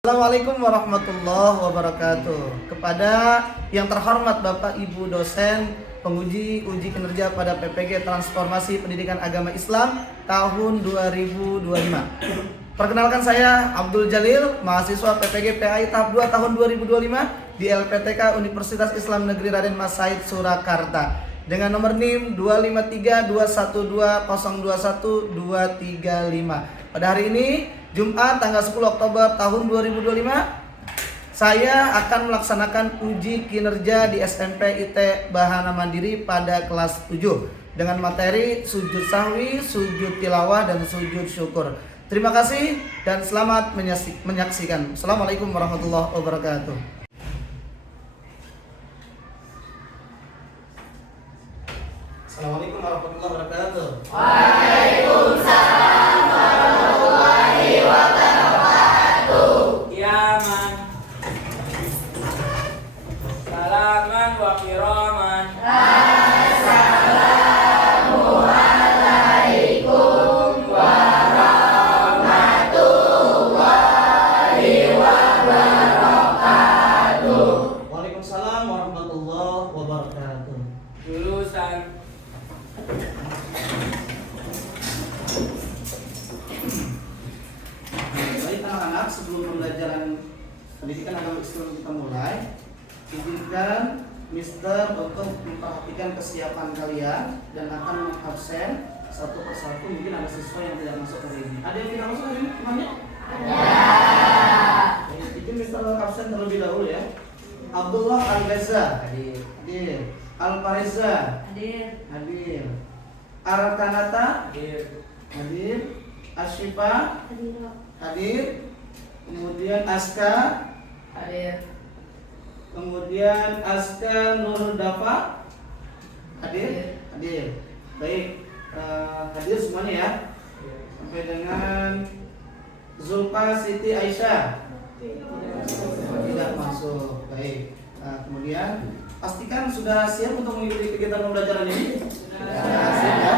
Assalamualaikum warahmatullahi wabarakatuh. Kepada yang terhormat Bapak Ibu dosen penguji uji kinerja pada PPG Transformasi Pendidikan Agama Islam tahun 2025. Perkenalkan saya Abdul Jalil, mahasiswa PPG PAI tahap 2 tahun 2025 di LPTK Universitas Islam Negeri Raden Mas Said Surakarta dengan nomor NIM 25321021235. Pada hari ini Jumat tanggal 10 Oktober tahun 2025, saya akan melaksanakan uji kinerja di SMP IT Bahana Mandiri pada kelas 7 dengan materi sujud sahwi, sujud tilawah, dan sujud syukur. Terima kasih dan selamat menyaksikan. Assalamualaikum warahmatullahi wabarakatuh. Assalamualaikum warahmatullahi wabarakatuh. Waalaikumsalam warahmatullahi wabarakatuh. Ya man, salaman wa kiraman. Assalamualaikum warahmatullahi wabarakatuh. Waalaikumsalam warahmatullahi wabarakatuh. Jurusan Baik anak-anak, sebelum pembelajaran pendidikan agama Islam kita mulai, izinkan Mister untuk memperhatikan kesiapan kalian dan akan mengabsen satu persatu. Mungkin ada siswa yang tidak masuk hari ini. Ada yang tidak masuk hari ini temannya? Ada. Itu Mister absen terlebih dahulu ya. Abdullah Al-Gaza hadir. Al-Fariza hadir. Arkanata hadir. Ashifa hadir. Kemudian Aska Hadir. Kemudian Aska Nur Dafa hadir. Baik, hadir semuanya ya. Sampai dengan Zulfa Siti Aisyah tidak masuk. Baik. Kemudian pastikan sudah siap untuk mengikuti kegiatan pembelajaran ini. Sudah siap ya.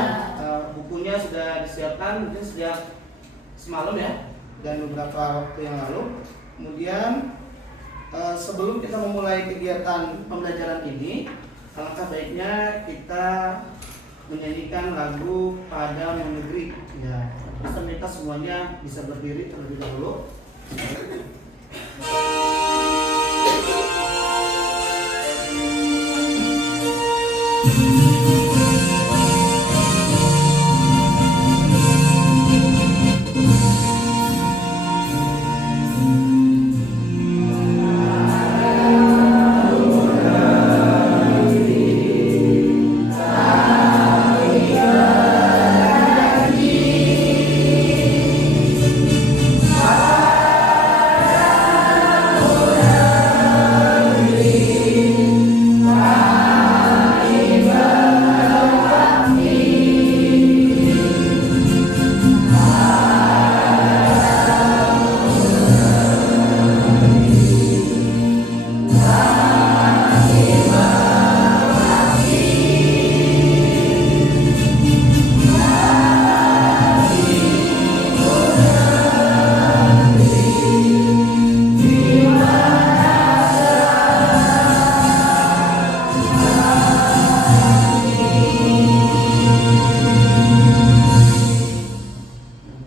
Bukunya sudah disiapkan mungkin sejak semalam ya, dan beberapa waktu yang lalu. Kemudian sebelum kita memulai kegiatan pembelajaran ini, alangkah baiknya kita menyanyikan lagu Padamu Negeri ya. Kita minta semuanya bisa berdiri terlebih dahulu.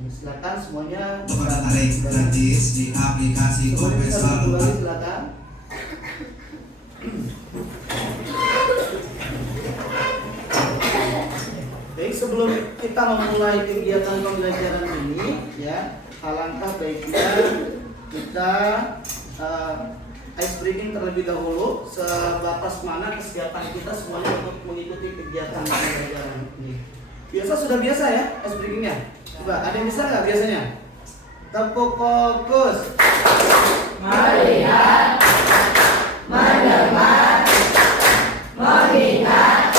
Silakan semuanya Tarik gratis di aplikasi GoPay Selalu. silakan. Baik, sebelum kita memulai kegiatan pembelajaran ini ya, alangkah baiknya kita ice breaking terlebih dahulu sebatas mana kesiapan kita semuanya untuk mengikuti kegiatan pembelajaran ini. Sudah biasa ya ice breakingnya? Coba, ada yang bisa nggak biasanya? Tepuk fokus. Melihat, mendengar, mengingat,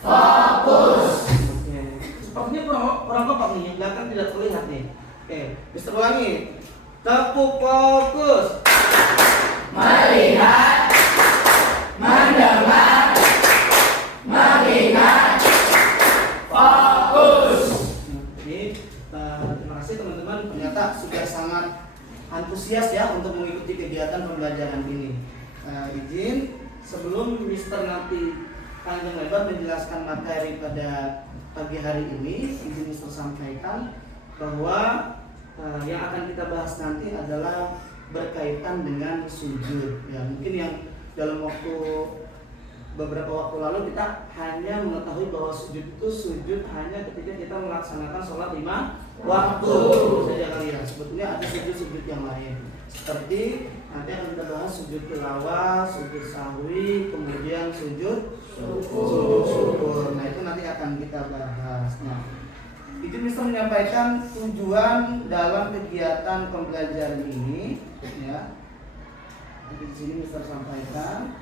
fokus. Oke. Sepertinya kurang kompak nih, yang belakang tidak terlihat nih. Oke, Mister ulangi. Tepuk fokus. Melihat, mendengar, mengingat, fokus. Jadi terima kasih teman-teman, ternyata sudah sangat antusias ya untuk mengikuti kegiatan pembelajaran ini. Izin sebelum Mister nanti panjang lebar menjelaskan materi pada pagi hari ini, izin Mister sampaikan bahwa yang akan kita bahas nanti adalah berkaitan dengan sujud. Ya, mungkin yang dalam beberapa waktu lalu kita hanya mengetahui bahwa sujud itu sujud hanya ketika kita melaksanakan sholat 5 waktu saja kali ya. Sebetulnya ada sujud-sujud yang lain. Seperti nanti akan kita bahas sujud tilawah, sujud sahwi, kemudian sujud syukur. Nah itu nanti akan kita bahas. Nah, itu bisa menyampaikan tujuan dalam kegiatan pembelajaran ini, ya. Nanti di sini Mister sampaikan.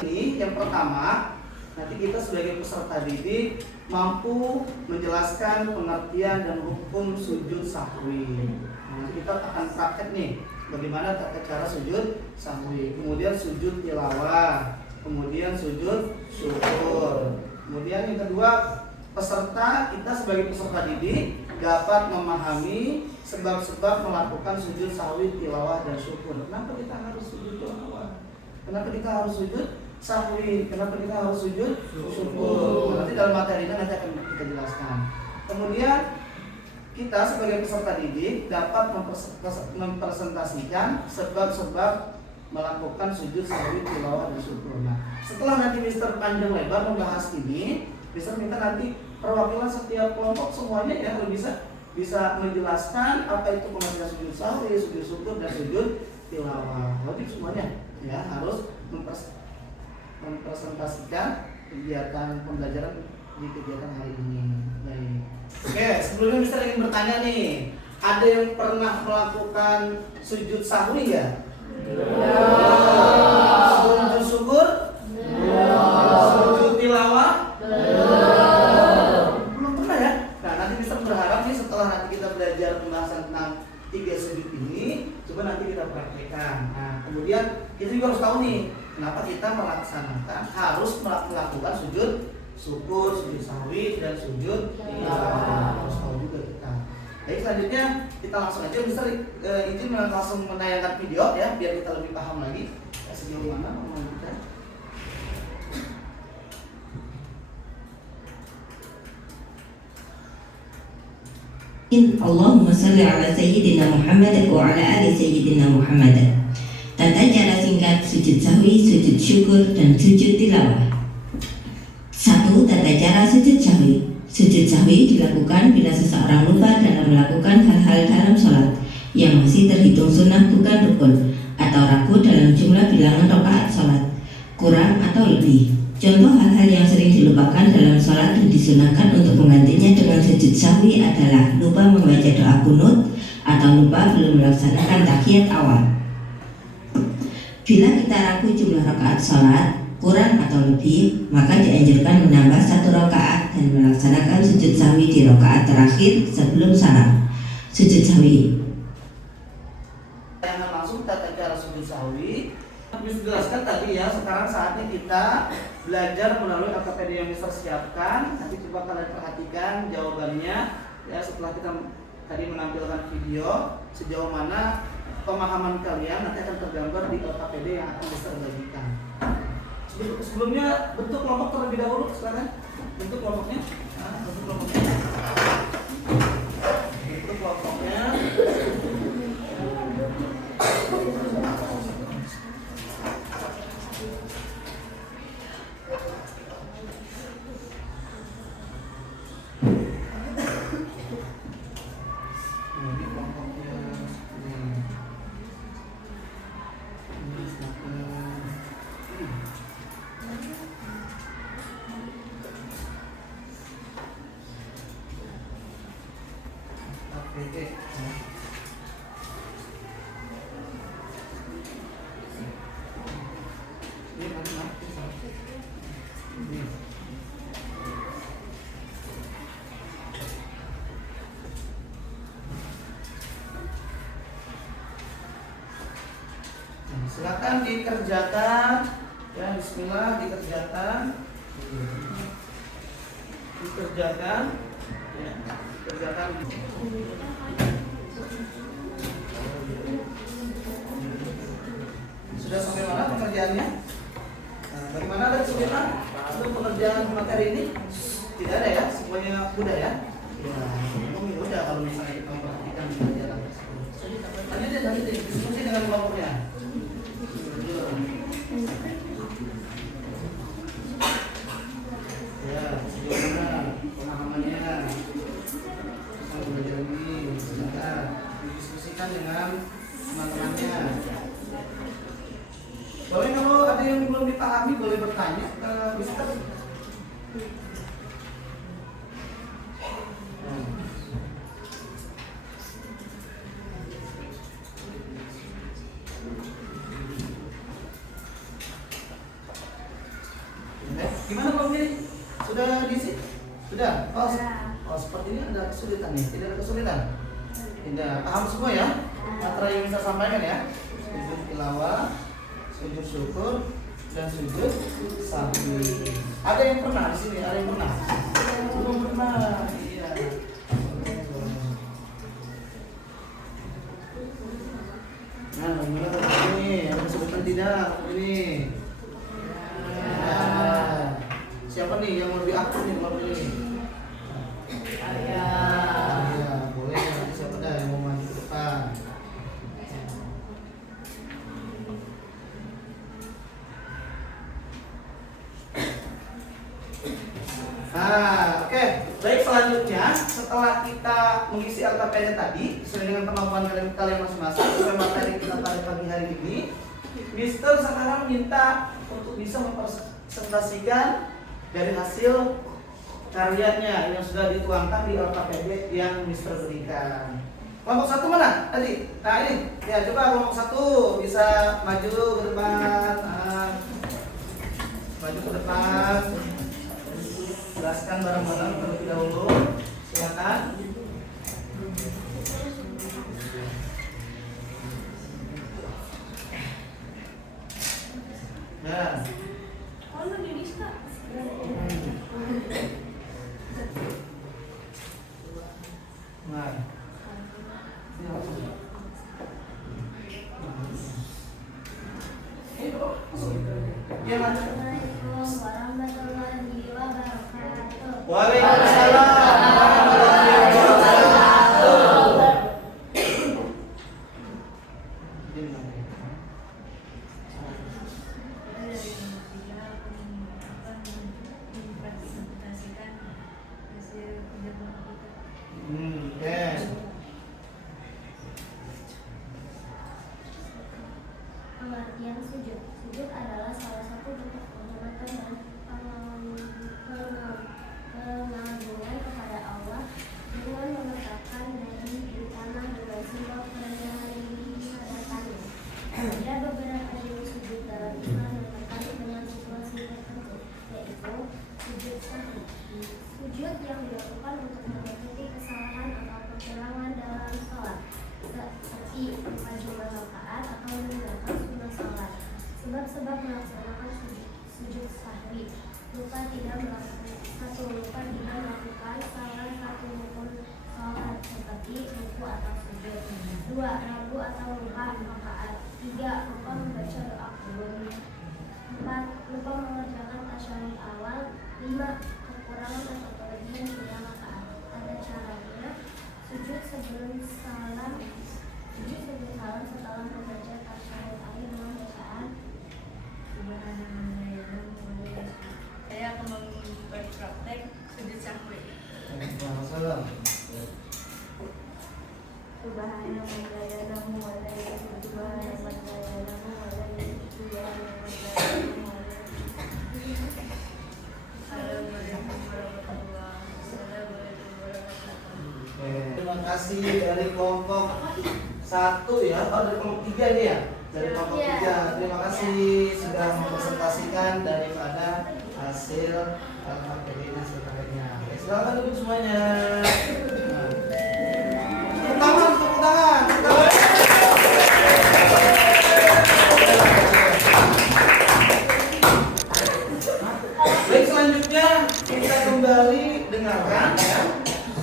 Ini yang pertama, nanti kita sebagai peserta didik mampu menjelaskan pengertian dan hukum sujud sahwi. Nanti kita akan praktek nih, bagaimana tata cara sujud sahwi, kemudian sujud tilawah, kemudian sujud syukur. Kemudian yang kedua, peserta kita sebagai peserta didik dapat memahami sebab-sebab melakukan sujud sahwi, tilawah dan syukur. Kenapa kita harus sujud tilawah? Kenapa kita harus sujud sahwi? Kenapa kita harus sujud syukur? Nanti dalam materi ini nanti akan kita jelaskan. Kemudian kita sebagai peserta didik dapat mempresentasikan sebab-sebab melakukan sujud sahwi, tilawah dan syukur. Nah, setelah nanti Mister panjang lebar membahas ini, Mister minta nanti perwakilan setiap kelompok semuanya ya kalau bisa menjelaskan apa itu pengertian sujud sahwi, sujud syukur dan sujud tilawah. Wajib semuanya ya harus mempresentasikan kegiatan pembelajaran di kegiatan hari ini. Baik. Oke, sebelumnya Mister ingin bertanya nih, ada yang pernah melakukan sujud sahwi ya? Sujud syukur? Sujud tilawah? Belum pernah ya? Nah nanti Mister berharap nih setelah nanti kita belajar pembahasan tentang 3 sujud ini, coba nanti kita praktekkan. Nah kemudian kita juga harus tahu nih, kenapa kita melaksanakan harus melakukan sujud syukur, sujud sahwi dan sujud tilawah. Harus tahu juga kita. Baik, selanjutnya kita langsung aja Mister izin langsung menayangkan video ya biar kita lebih paham lagi sejauh mana omongan kita. Allahumma salli ala Sayyidina Muhammad wa ala ali Sayyidina Muhammad. Tata cara singkat sujud sahwi, sujud syukur, dan sujud tilawah. 1. Tata cara sujud sahwi. Sujud sahwi dilakukan bila seseorang lupa dalam melakukan hal-hal dalam sholat yang masih terhitung sunnah bukan rukun, atau ragu dalam jumlah bilangan rakaat sholat, kurang atau lebih. Contoh hal-hal yang sering dilupakan dalam sholat dan disunahkan untuk menggantinya dengan sujud sahwi adalah lupa membaca doa kunut atau lupa belum melaksanakan tahiyat awal. Bila kita ragu jumlah rakaat sholat, kurang atau lebih, maka dianjurkan menambah 1 rakaat dan melaksanakan sujud sahwi di rakaat terakhir sebelum salam. Sujud sahwi. Yang langsung tata cara sujud sahwi. Bisa jelaskan tadi ya, sekarang saatnya kita belajar melalui AKPD yang Mister siapkan. Nanti coba kalian perhatikan jawabannya ya setelah kita tadi menampilkan video sejauh mana pemahaman kalian nanti akan tergambar di AKPD yang akan Mister bagikan. Sebelumnya bentuk kelompok terlebih dahulu, silakan. Bentuk kelompoknya. Nah, bentuk kelompoknya. Bentuk kelompoknya. Silakan dikerjakan ya, bismillah dikerjakan ya, dikerjakan. pengerjaannya? Nah, bagaimana, ada kesulitan untuk pengerjaan materi ini? Tidak ada ya, semuanya mudah ya. Ya, mudah kalau misalnya kita memperhatikan pelajaran tersebut. Lanjutin, diskusi dengan kelompoknya. Ya, bagaimana pemahamannya? Kalau belajar ini, silakan didiskusikan dengan teman-temannya. Boleh kalau ada yang belum dipahami boleh bertanya ke Mister. Gimana Bang Diri? Sudah diisi? Sudah? Oh, seperti ini ada kesulitan nih? Tidak ada kesulitan? Tidak. Paham semua ya? Materi yang bisa sampaikan ya? Sujud tilawah, sujud syukur, dan sujud sahwi. Ada yang pernah di sini? Ada yang pernah? Belum pernah. Iya. Nah, bagaimana ini? Ada kesulitan tidak? Ini. Nah, siapa nih yang lebih aktif nih kalau ini? Ya, boleh. Nanti siapa dah yang mau maju ke depan? Nah, oke. Baik, selanjutnya setelah kita mengisi LKPN tadi sesuai dengan kemampuan kalian masing-masing sesuai materi kita pada pagi hari ini, Mister sekarang minta untuk bisa mempresentasikan dari hasil karyanya yang sudah dituangkan di LKPD yang Mister berikan. Kelompok satu mana tadi? Nah ini, ya coba kelompok satu bisa maju ke depan, maju ke depan. Jelaskan bareng-bareng terlebih dahulu. Silakan. Nah. Assalamualaikum warahmatullahi wabarakatuh. Waalaikumsalam warahmatullahi wabarakatuh. Pengertian sujud. Sujud adalah salah satu bentuk penghormatan dan pengagungan kepada Allah dengan meletakkan diri di tanah dengan simbol kerendahan di hadapannya. Ada beberapa jenis sujud dalam Islam yang terkait dengan situasi tertentu, yaitu sujud sahwi. Sujud yang dilakukan untuk menutupi kesalahan atau kekurangan dalam sholat, seperti lupa jumlah rakaat atau meninggalkan sunnah sholat. Sebab-sebab melaksanakan sujud sahwi: lupa tidak melakukan salah satu rukun sholat seperti ruku atau sujud. 2. Ragu atau lupa rakaat. 3. Lupa membaca doa qunut. 4. Lupa mengerjakan tasyahud awal. 5. Kekurangan atau kelebihan pada rakaat. Ada caranya: sujud sebelum salam setelah membaca tasyahud akhir dengan bacaan Saya akan berpraktek sujud sahwi. Subhanallah wa la Terima kasih dari kelompok 1 ya, dari kelompok 3 ini ya, dari kelompok 3. Terima kasih sudah mempresentasikan daripada hasil LKPD hasil karyanya. Oke, silakan duduk semuanya. Tepuk tangan, tepuk tangan. Baik, selanjutnya kita kembali dengarkan ya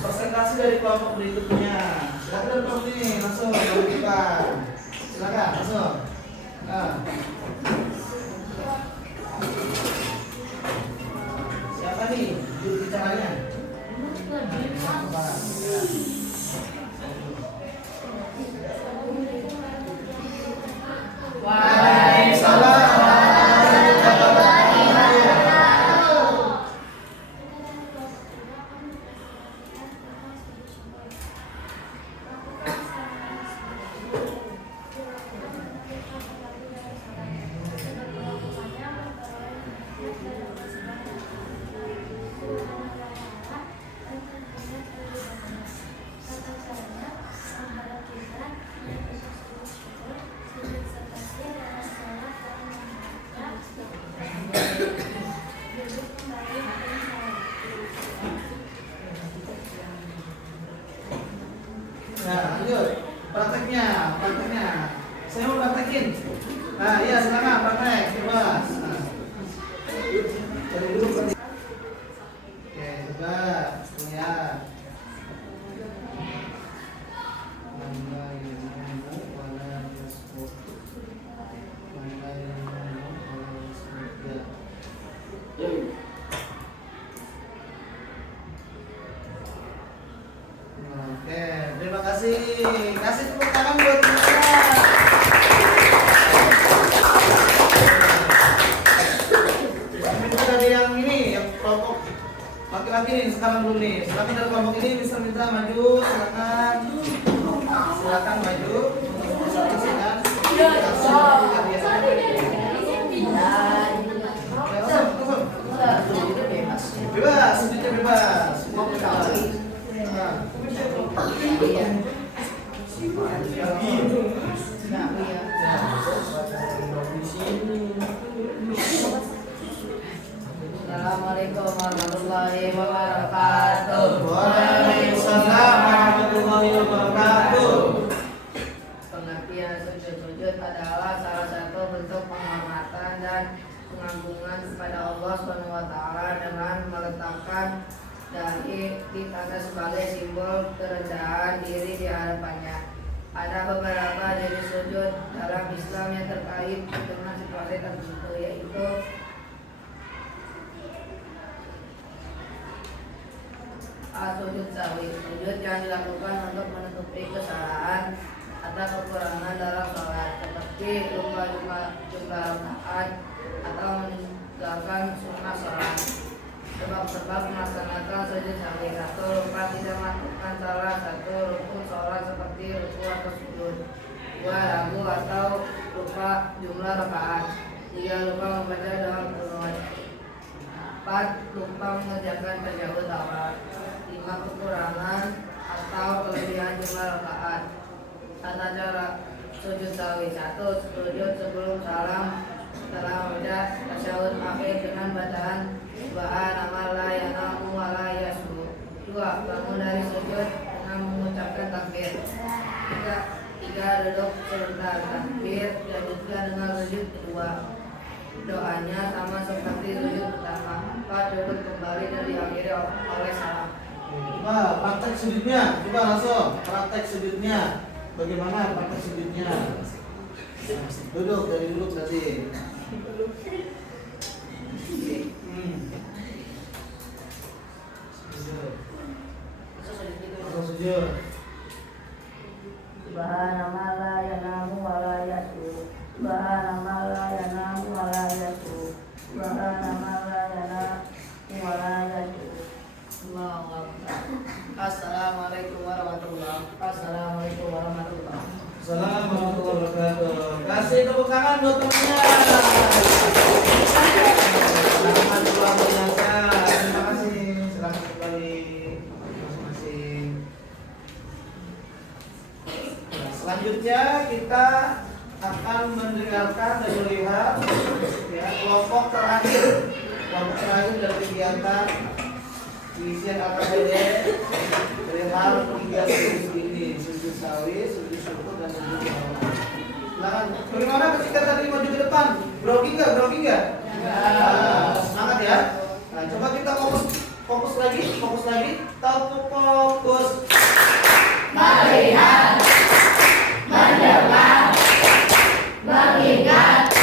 presentasi dari kelompok berikutnya. Silakan kelompok ini langsung ke depan. Silakan langsung. Nah. Nah, lanjut prakteknya. Saya mau praktekin. Nah, iya silakan praktek, bebas. Nah. Dari dulu praktek. Oke, coba lihat. Oke, terima kasih. Kasih tepuk tangan buat kita. Minta dari yang ini, yang kelompok laki-laki nih sekarang dulu nih. Silakan dari kelompok ini bisa minta maju, silakan. Silakan maju. Silakan. Bebas, sudutnya bebas. Assalamualaikum warahmatullahi wabarakatuh. Waalaikumsalam warahmatullahi wabarakatuh. Pengertian sujud adalah salah satu bentuk penghormatan dan pengagungan kepada Allah SWT dengan meletakkan dahi di tanah sebagai simbol kerendahan diri di hadapannya. Ada beberapa jenis sujud dalam Islam yang terkait dengan situasi tertentu, yaitu sujud sahwi, sujud yang dilakukan untuk menutupi kesalahan atau kekurangan dalam sholat, seperti lupa jumlah rakaat atau meninggalkan sunnah sholat. Sebab-sebab melaksanakan sujud sahwi: 1. Lupa tidak melakukan salah satu rukun sholat seperti ruku atau sujud. 2. Ragu atau lupa jumlah rakaat. 3. Lupa membaca doa kunut. 4. Lupa mengerjakan tasyahud awal. 5. Kekurangan atau kelebihan jumlah rakaat. Tata cara sujud sahwi: 1. Sujud sebelum salam setelah membaca tasyahud akhir dengan bacaan Subhanallah la yanamu wa la yasbu. 2. Bangun dari sujud dengan mengucapkan takbir. 3. Duduk sebentar, takbir dilanjutkan dengan sujud kedua. Doanya sama seperti sujud pertama. 4. Duduk kembali dan diakhiri oleh salam. Coba praktek sujudnya. Coba langsung praktek sujudnya. Bagaimana praktek sujudnya? Duduk dari duduk tadi. Sujud. Subhanallah la yanamu wa la yasbu. Subhanallah la yanamu wa la yasbu. Subhanallah la yanamu wa la yasbu. Allahu Akbar. Assalamualaikum warahmatullahi wabarakatuh. Assalamualaikum warahmatullahi wabarakatuh. Kasih tepuk tangan buat temannya. Selamat luar biasa. Terima kasih. Selamat kembali masing-masing. Nah, selanjutnya kita akan mendengarkan dan melihat ya, kelompok terakhir dari kegiatan isian AKBD dari hal kegiatan ini, sujud sahwi, sujud syukur dan sujud salam. Silakan. Bagaimana ketika tadi maju ke depan? Grogi nggak? Nah, semangat ya. Nah, coba kita fokus lagi. Tetap fokus. Melihat, mendengar, mengingat,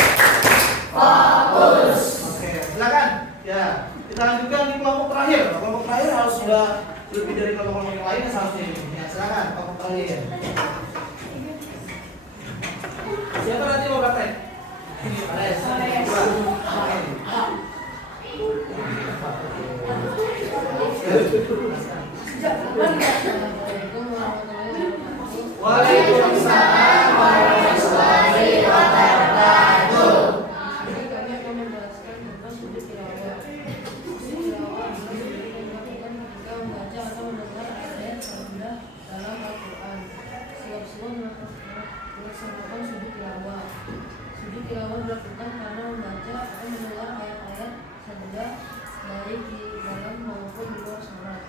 fokus. Oke, silakan. Ya, kita lanjutkan di kelompok terakhir. Kelompok terakhir harus sudah lebih dari Sahih. Siapa nanti mau praktek? Waalaikumsalam warahmatullahi wabarakatuh. Jadi kami akan menjelaskan tentang sujud tilawah. Sujud tilawah adalah sujud yang dilakukan ketika membaca atau mendengar ayat-ayat terjemahan dalam Al-Quran. Siap-siap melaksanakan sujud tilawah. Sujud tilawah dilakukan karena membaca atau mendengar ayat-ayat sajdah baik di dalam maupun di luar sholat.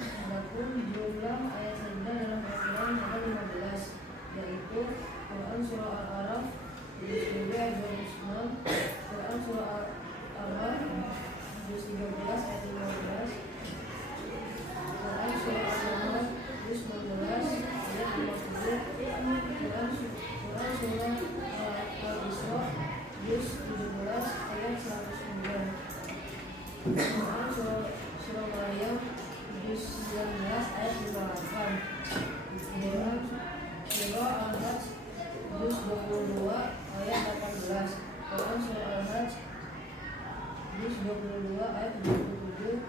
Adapun jumlah ayat sajdah dalam Al-Quran ada 15, yaitu Quran surah Al-Araf juz 3 ayat 29, Quran surah Al-Araf juz 13 ayat 15, Quran surah Al-Naml juz 19 ayat 50, Quran surah Al-Isra juz 17 ayat 109, Quran surah Maryam juz 19 ayat 58, Quran surah Al-Hajj juz 22 ayat 18, Quran surah Al-Hajj juz 22 ayat 27,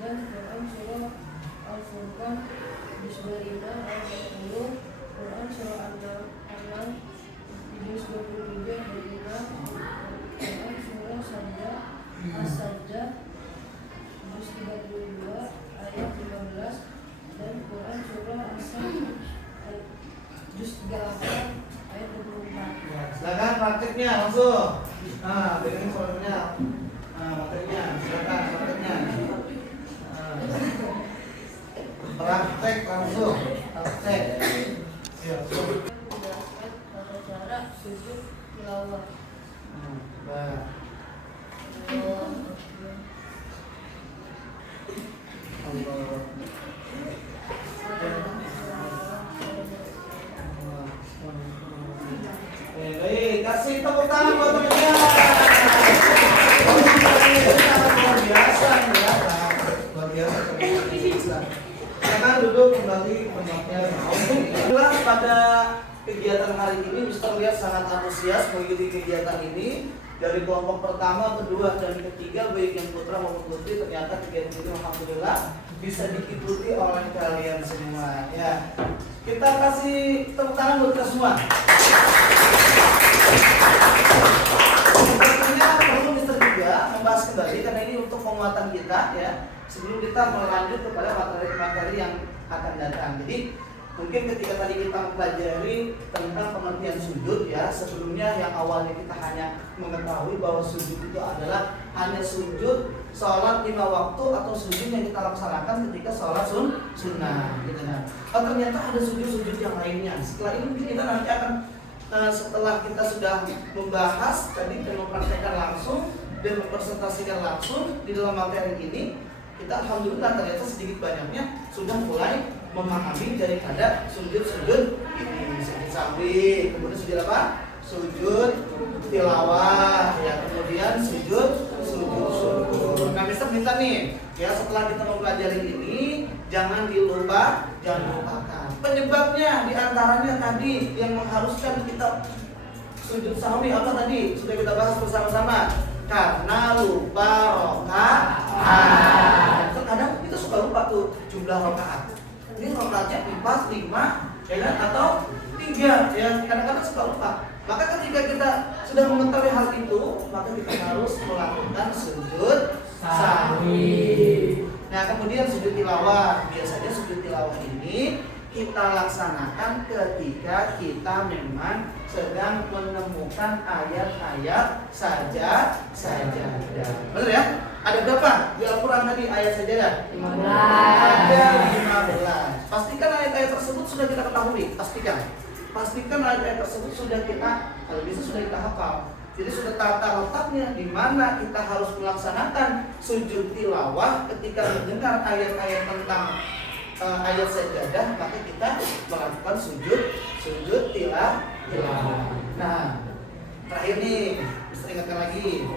dan Quran surah Al-Furqan juz 25 ayat 40, Quran surah An-Naml juz 27 ayat 25, Quran surah Sajdah As-Sajdah juz 32 ayat 15, dan Quran surah As-Sajdah juz 38 ayat 24. Silakan prakteknya langsung. Nah, bikin soalnya. Prakteknya, silakan prakteknya. Praktek langsung. Praktek. Ya, Menjelaskan tata cara sujud tilawah. Nah. Allah. Baik, kasih tepuk tangan buat teman-teman. Luar biasa, luar biasa. Silakan duduk kembali tempatnya. Alhamdulillah pada kegiatan hari ini Mister lihat sangat antusias mengikuti kegiatan ini. Dari kelompok pertama, kedua, dan ketiga, baik yang putra maupun putri, ternyata kegiatan ini alhamdulillah bisa diikuti oleh kalian semua. Ya, kita kasih tepuk tangan buat kita semua. Sepertinya perlu Mister juga membahas kembali karena ini untuk penguatan kita ya. Sebelum kita melanjut kepada materi-materi yang akan datang. Jadi mungkin ketika tadi kita mempelajari tentang pengertian sujud ya, sebelumnya yang awalnya kita hanya mengetahui bahwa sujud itu adalah hanya sujud sholat 5 waktu atau sujud yang kita laksanakan ketika sholat sunnah gitu kan. Oh, ternyata ada sujud-sujud yang lainnya. Setelah ini mungkin kita nanti akan setelah kita sudah membahas tadi dan mempraktekkan langsung dan mempresentasikan langsung di dalam materi ini, kita alhamdulillah ternyata sedikit banyaknya sudah mulai memahami daripada sujud-sujud ini. Sujud sahwi, kemudian sujud apa? Sujud tilawah, ya, kemudian sujud syukur. Nah, Mister minta nih, ya setelah kita mempelajari ini, jangan dilupakan. Penyebabnya diantaranya tadi yang mengharuskan kita sujud sahwi apa tadi? Sudah kita bahas bersama-sama. Karena lupa rakaat. Terkadang kita suka lupa tuh jumlah rakaat. Ini rakaatnya 4, 5, ya kan? Atau 3, ya kadang-kadang suka lupa. Maka ketika kita sudah mengetahui hal itu, maka kita harus melakukan sujud sahwi. Nah, kemudian sujud tilawah. Biasanya sujud tilawah ini kita laksanakan ketika kita memang sedang menemukan ayat-ayat saja. Benar ya? Ada berapa di Al-Quran tadi ayat sajadah? 15. Ada 15. Pastikan ayat-ayat tersebut sudah kita ketahui. Pastikan ayat-ayat tersebut sudah kita, kalau bisa sudah kita hafal. Jadi sudah tata letaknya di mana kita harus melaksanakan sujud tilawah ketika mendengar ayat-ayat tentang ayat sajadah, maka kita melakukan sujud tilawah. Nah, terakhir nih, bisa ingatkan lagi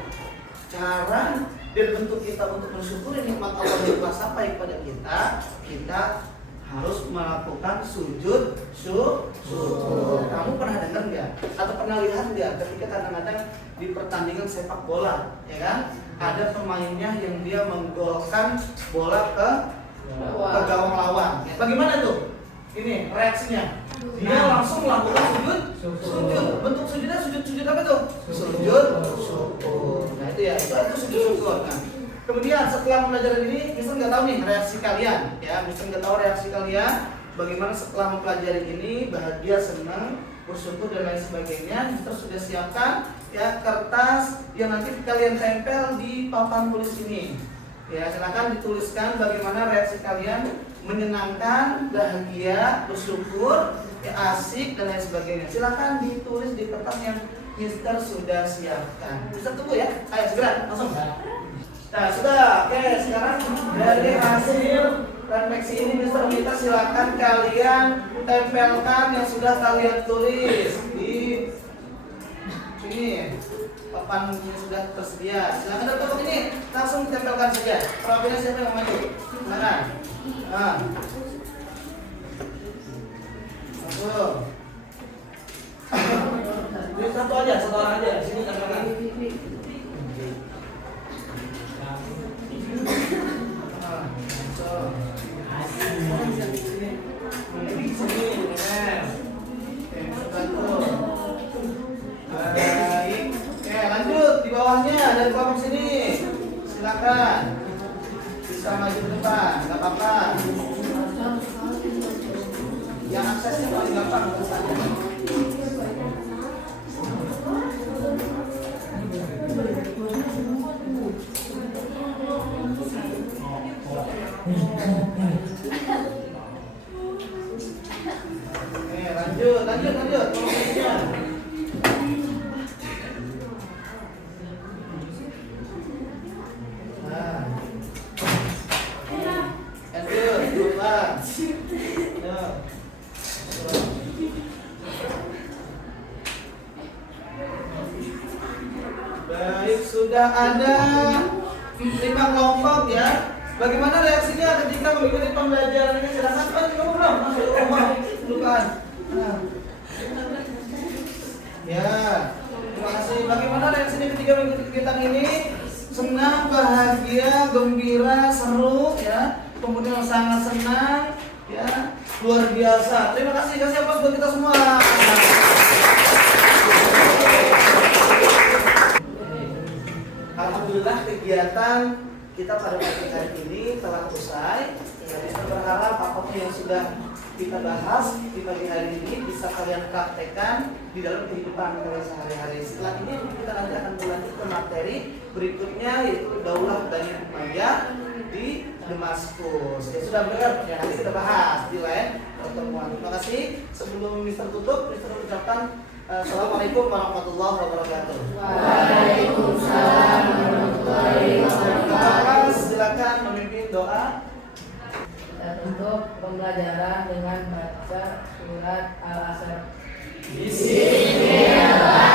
cara dan bentuk kita untuk mensyukuri nikmat Allah yang telah sampai kepada kita harus melakukan sujud syukur. Kamu pernah dengar nggak atau pernah lihat nggak ketika kadang-kadang di pertandingan sepak bola, ya kan, ada pemainnya yang dia menggolkan bola ke gawang lawan. Ya, bagaimana tuh? Ini reaksinya. Dia langsung melakukan sujud. Bentuk sujudnya sujud apa tuh? Sujud syukur. Nah itu ya, itu sujud syukur. Nah, kemudian setelah mempelajari ini, Mister nggak tahu nih reaksi kalian, ya. Mister nggak tahu reaksi kalian. Bagaimana setelah mempelajari ini, bahagia, senang, bersyukur dan lain sebagainya. Mister sudah siapkan ya kertas yang nanti kalian tempel di papan tulis ini. Ya, silakan dituliskan bagaimana reaksi kalian, menyenangkan, bahagia, bersyukur, ya, asik dan lain sebagainya. Silakan ditulis di kertas yang Mister sudah siapkan. Mister tunggu ya. Ayo segera langsung. Nah, sudah. Oke, sekarang dari hasil refleksi ini Mister minta silakan kalian tempelkan yang sudah kalian tulis di sini. Papan ini sudah tersedia. Silakan untuk ini langsung ditempelkan saja. Perapinya siapa yang maju? Silakan. Nah. Masuk. Ini satu orang aja. Sini tempelkan. Baik. Oke, lanjut di bawahnya dari kelompok sini. Silakan. Bisa maju ke depan, nggak apa-apa. Yang aksesnya paling gampang ke sana. Lanjut. Kelompoknya. Nah. Lanjut, coba. Baik, sudah ada 5 kelompok ya. Bagaimana reaksinya ketika mengikuti pembelajaran ini? Silakan, kamu belum masuk rumah, bukan? Nah. Ya, terima kasih. Bagaimana reaksinya ketika mengikuti kegiatan ini? Senang, bahagia, gembira, seru, ya. Kemudian sangat senang, ya, luar biasa. Terima kasih. Kasih aplaus buat kita semua. Alhamdulillah kegiatan kita pada pagi hari ini telah usai. Kita berharap apapun yang sudah kita bahas di pagi hari ini bisa kalian praktekkan di dalam kehidupan kalian sehari-hari. Setelah ini kita nanti akan berlanjut ke materi berikutnya, yaitu Daulah Bani Umayyah di Damaskus. Ya sudah benar ya, nanti kita bahas di lain pertemuan. Terima kasih. Sebelum Mister tutup, Mister ucapkan Assalamualaikum warahmatullahi wabarakatuh. Waalaikumsalam warahmatullahi wabarakatuh. Silakan memimpin doa. Kita tutup pembelajaran dengan baca surat Al-Asr. Bismillahirrahmanirrahim.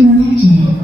sengaja